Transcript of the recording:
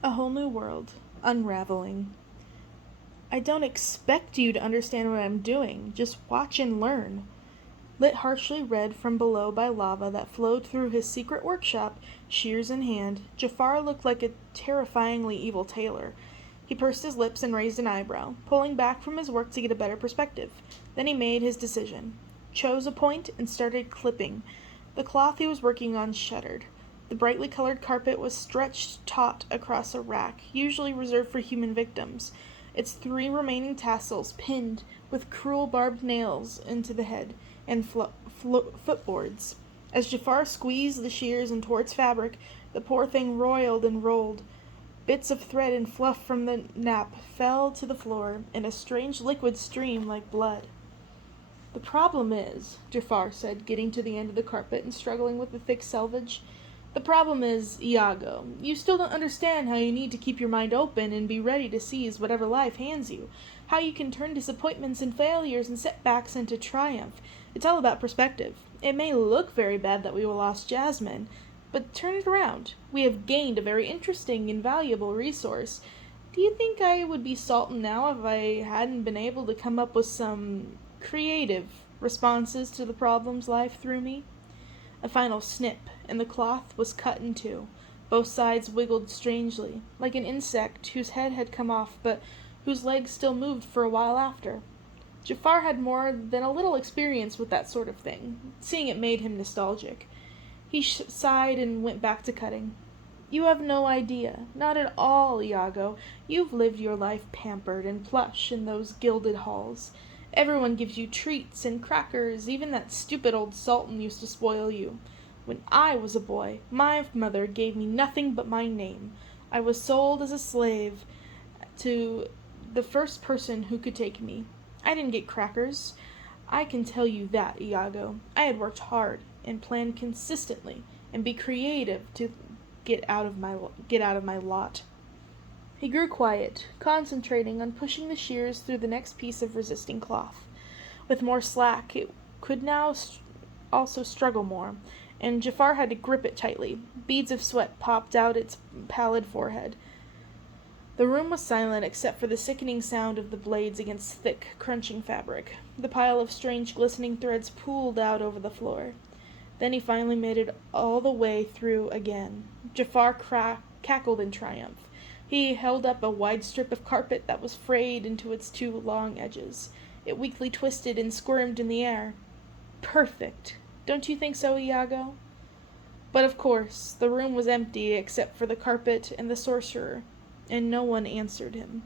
A Whole New World. Unraveling. I don't expect you to understand what I'm doing. Just watch and learn. Lit harshly red from below by lava that flowed through his secret workshop, shears in hand, Jafar looked like a terrifyingly evil tailor. He pursed his lips and raised an eyebrow, pulling back from his work to get a better perspective. Then he made his decision, chose a point, and started clipping. The cloth he was working on shuddered. The brightly colored carpet was stretched taut across a rack, usually reserved for human victims, its three remaining tassels pinned with cruel barbed nails into the head and footboards. As Jafar squeezed the shears and tore its fabric, the poor thing roiled and rolled. Bits of thread and fluff from the nap fell to the floor in a strange liquid stream like blood. "The problem is," Jafar said, getting to the end of the carpet and struggling with the thick selvage, "the problem is, Iago, you still don't understand how you need to keep your mind open and be ready to seize whatever life hands you. How you can turn disappointments and failures and setbacks into triumph. It's all about perspective. It may look very bad that we lost Jasmine, but turn it around. We have gained a very interesting and valuable resource. Do you think I would be Sultan now if I hadn't been able to come up with some creative responses to the problems life threw me?" A final snip, and the cloth was cut in two. Both sides wiggled strangely, like an insect whose head had come off but whose legs still moved for a while after. Jafar had more than a little experience with that sort of thing. Seeing it made him nostalgic. He sighed and went back to cutting. "You have no idea. Not at all, Iago. You've lived your life pampered and plush in those gilded halls. Everyone gives you treats and crackers. Even that stupid old Sultan used to spoil you. When I was a boy, my mother gave me nothing but my name. I was sold as a slave to the first person who could take me. I didn't get crackers. I can tell you that, Iago. I had worked hard and planned consistently and be creative to get out of my lot." He grew quiet, concentrating on pushing the shears through the next piece of resisting cloth. With more slack, it could now also struggle more, and Jafar had to grip it tightly. Beads of sweat popped out its pallid forehead. The room was silent except for the sickening sound of the blades against thick, crunching fabric. The pile of strange glistening threads pooled out over the floor. Then he finally made it all the way through again. Jafar cackled in triumph. He held up a wide strip of carpet that was frayed into its two long edges. It weakly twisted and squirmed in the air. "Perfect. Don't you think so, Iago?" But of course, the room was empty except for the carpet and the sorcerer, and no one answered him.